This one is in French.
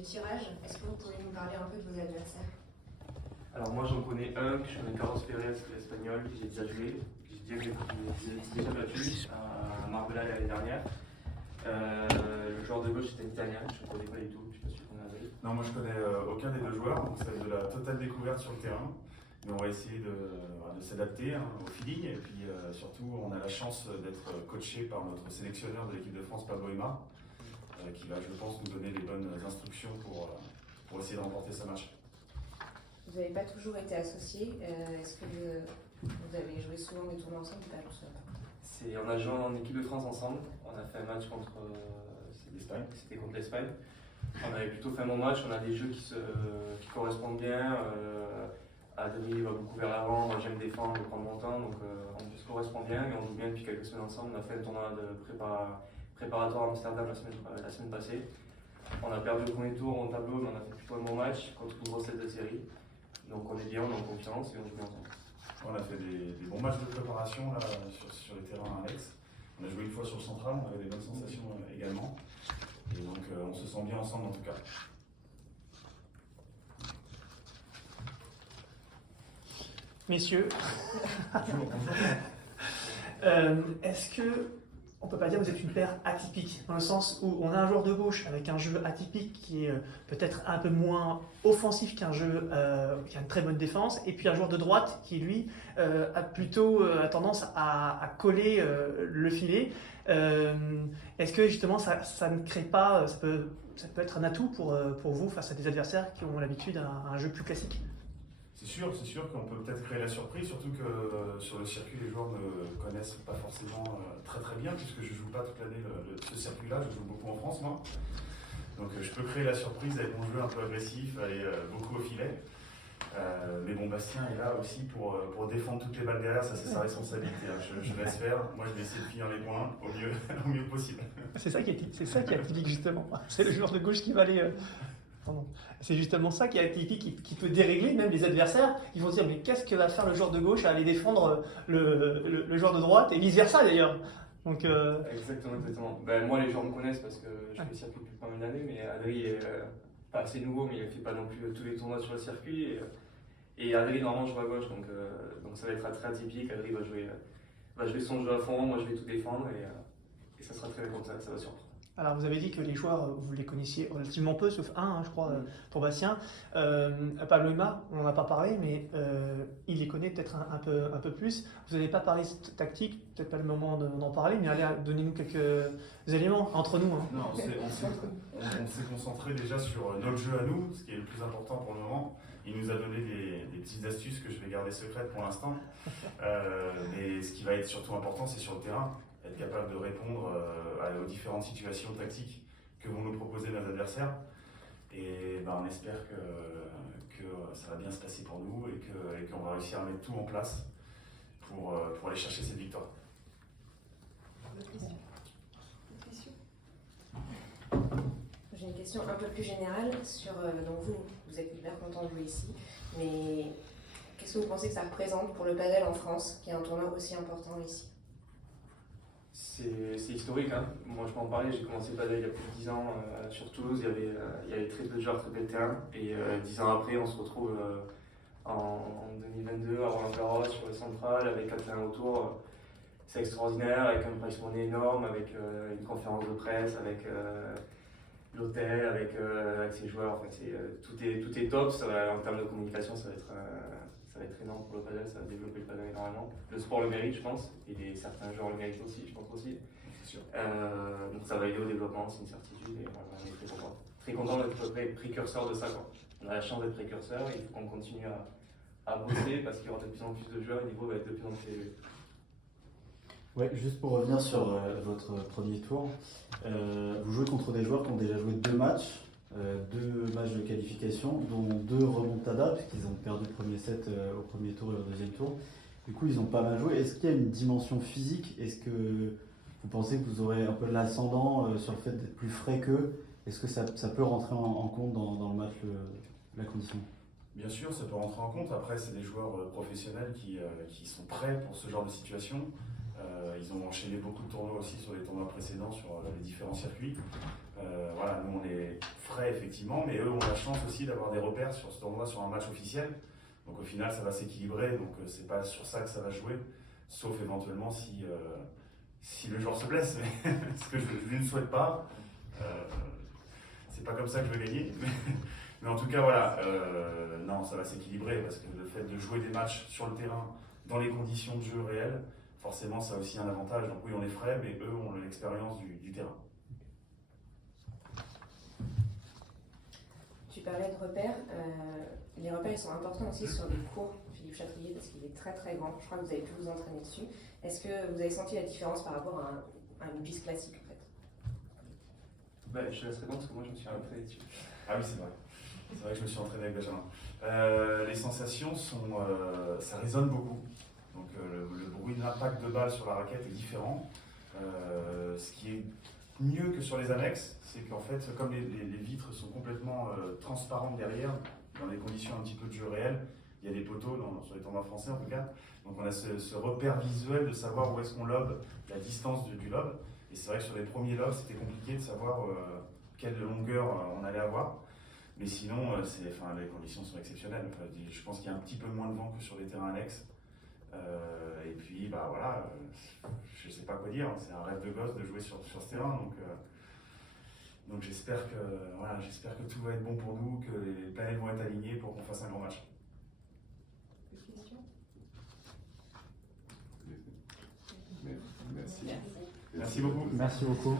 du tirage. Est-ce que vous pouvez nous parler un peu de vos adversaires? Alors moi j'en connais un, je connais Carlos Pérez, espagnol, j'ai déjà joué, j'ai déjà battu à Marbella l'année dernière. Le joueur de gauche c'était un italien, je ne connais pas du tout, je ne sais pas si tu connais Adrien. Non, moi je connais aucun des deux joueurs, donc ça va être de la totale découverte sur le terrain. Mais on va essayer de s'adapter au feeling et puis surtout on a la chance d'être coaché par notre sélectionneur de l'équipe de France, Pablo Aimar, qui va je pense nous donner les bonnes instructions pour essayer de remporter ce match. Vous n'avez pas toujours été associés. Est-ce que vous avez joué souvent des tournois ensemble ou pas? On a joué en équipe de France ensemble, on a fait un match contre l'Espagne. C'était contre l'Espagne. On avait plutôt fait un bon match, on a des jeux qui correspondent bien. Adrien va beaucoup vers l'avant, moi j'aime défendre, prendre mon temps, donc on se correspond bien et on joue bien depuis quelques semaines ensemble. On a fait un tournoi de préparatoire à Amsterdam la semaine passée. On a perdu le premier tour en tableau, mais on a fait plutôt un bon match contre une grosse tête de série. Donc on est bien, on est en confiance et on joue bien ensemble. On a fait des bons matchs de préparation là, sur les terrains à Alex. On a joué une fois sur le central, on avait des bonnes sensations également. Et donc on se sent bien ensemble en tout cas. Messieurs, est-ce que on peut pas dire que vous êtes une paire atypique, dans le sens où on a un joueur de gauche avec un jeu atypique qui est peut-être un peu moins offensif qu'un jeu qui a une très bonne défense, et puis un joueur de droite qui lui a plutôt tendance à coller le filet. Est-ce que justement ça ne crée pas, ça peut être un atout pour vous face à des adversaires qui ont l'habitude à un jeu plus classique? C'est sûr qu'on peut peut-être créer la surprise, surtout que sur le circuit, les joueurs ne connaissent pas forcément très bien, puisque je ne joue pas toute l'année ce circuit-là, je joue beaucoup en France, moi. Donc je peux créer la surprise avec mon jeu un peu agressif, aller beaucoup au filet. Mais bon, Bastien est là aussi pour défendre toutes les balles derrière, ça c'est sa responsabilité. Hein. Je laisse faire, moi je vais essayer de finir les points au mieux possible. C'est ça qui est atypique justement, c'est le joueur de gauche qui va aller... C'est justement ça qui est atypique, qui peut dérégler même les adversaires. Ils vont se dire mais qu'est-ce que va faire le joueur de gauche à aller défendre le joueur de droite et vice versa d'ailleurs. Donc, Exactement. Ben, moi les gens me connaissent parce que je fais le circuit depuis pas mal d'années, mais Adrien est pas assez nouveau, mais il ne fait pas non plus tous les tournois sur le circuit. Et Adrien normalement joue à gauche, donc ça va être très atypique. Adrien va jouer son jeu à fond, moi je vais tout défendre et ça sera très bien comme ça va surprendre. Alors vous avez dit que les joueurs, vous les connaissiez relativement peu, sauf un, hein, je crois, pour Bastien. Pablo Aimar, on n'en a pas parlé, mais il les connaît peut-être un peu plus. Vous n'avez pas parlé de tactique, peut-être pas le moment d'en parler, mais allez, donnez-nous quelques éléments entre nous. Hein. Non, on s'est concentré déjà sur notre jeu à nous, ce qui est le plus important pour le moment. Il nous a donné des petites astuces que je vais garder secrètes pour l'instant. Mais ce qui va être surtout important, c'est sur le terrain. Être capable de répondre aux différentes situations tactiques que vont nous proposer nos adversaires. Et on espère que ça va bien se passer pour nous et qu'on va réussir à mettre tout en place pour aller chercher cette victoire. J'ai une question un peu plus générale sur donc vous êtes hyper content de jouer ici, mais qu'est-ce que vous pensez que ça représente pour le padel en France, qui est un tournoi aussi important ici? C'est historique, hein. Moi je peux en parler, j'ai commencé le padel il y a plus de 10 ans sur Toulouse, il y avait très peu de joueurs, très peu de terrain, et 10 ans après on se retrouve en 2022 à Roland-Garros sur le central avec 4 terrains autour. C'est extraordinaire, avec un prize money énorme, avec une conférence de presse, avec l'hôtel, avec ses joueurs, en fait, tout est top, en termes de communication ça va être énorme pour le padel, ça va développer le padel énormément. Le sport le mérite, je pense, et certains joueurs le méritent aussi, je pense aussi. C'est sûr. Donc ça va aider au développement, c'est une certitude, et on est très content. Très content d'être précurseur de ça, quoi. On a la chance d'être précurseur, et il faut qu'on continue à bosser parce qu'il y aura de plus en plus de joueurs et le niveau va être de plus en plus élevé. Ouais, juste pour revenir sur votre premier tour, vous jouez contre des joueurs qui ont déjà joué 2 matchs. 2 matchs de qualification, dont 2 remontadas, puisqu'ils ont perdu le premier set au premier tour et au deuxième tour. Du coup, ils ont pas mal joué. Est-ce qu'il y a une dimension physique? Est-ce que vous pensez que vous aurez un peu de l'ascendant sur le fait d'être plus frais qu'eux? Est-ce que ça peut rentrer en compte dans le match, la condition? Bien sûr, ça peut rentrer en compte. Après, c'est des joueurs professionnels qui sont prêts pour ce genre de situation. Ils ont enchaîné beaucoup de tournois aussi sur les tournois précédents, sur les différents circuits. Voilà, nous on est frais effectivement, mais eux ont la chance aussi d'avoir des repères sur ce tournoi, sur un match officiel. Donc au final ça va s'équilibrer, donc c'est pas sur ça que ça va jouer, sauf éventuellement si le joueur se blesse, mais ce que je ne souhaite pas. C'est pas comme ça que je vais gagner. Mais en tout cas, voilà, non, ça va s'équilibrer parce que le fait de jouer des matchs sur le terrain dans les conditions de jeu réelles, forcément, ça a aussi un avantage. Donc oui, on est frais, mais eux ont l'expérience du terrain. Tu parlais de repères. Les repères, ils sont importants aussi sur les cours, Philippe Chatrier, parce qu'il est très très grand. Je crois que vous avez pu vous entraîner dessus. Est-ce que vous avez senti la différence par rapport à une piste classique en fait? Bah, je te laisse répondre parce que moi je me suis entraîné dessus. Ah oui, c'est vrai. C'est vrai que je me suis entraîné avec Benjamin. Les sensations sont, ça résonne beaucoup. Donc le bruit de l'impact de balle sur la raquette est différent. Ce qui est mieux que sur les annexes, c'est qu'en fait, comme les vitres sont complètement transparentes derrière, dans des conditions un petit peu de jeu réel, il y a des poteaux sur les tournois français en tout cas. Donc on a ce repère visuel de savoir où est-ce qu'on lobe, la distance du lobe. Et c'est vrai que sur les premiers lobes, c'était compliqué de savoir quelle longueur on allait avoir. Mais sinon, les conditions sont exceptionnelles. Enfin, je pense qu'il y a un petit peu moins de vent que sur les terrains annexes. Et puis, bah voilà, je ne sais pas quoi dire. C'est un rêve de gosse de jouer sur ce terrain. Donc j'espère que tout va être bon pour nous, que les planètes vont être alignées pour qu'on fasse un grand match. D'autres questions? Merci. Merci beaucoup. Merci beaucoup.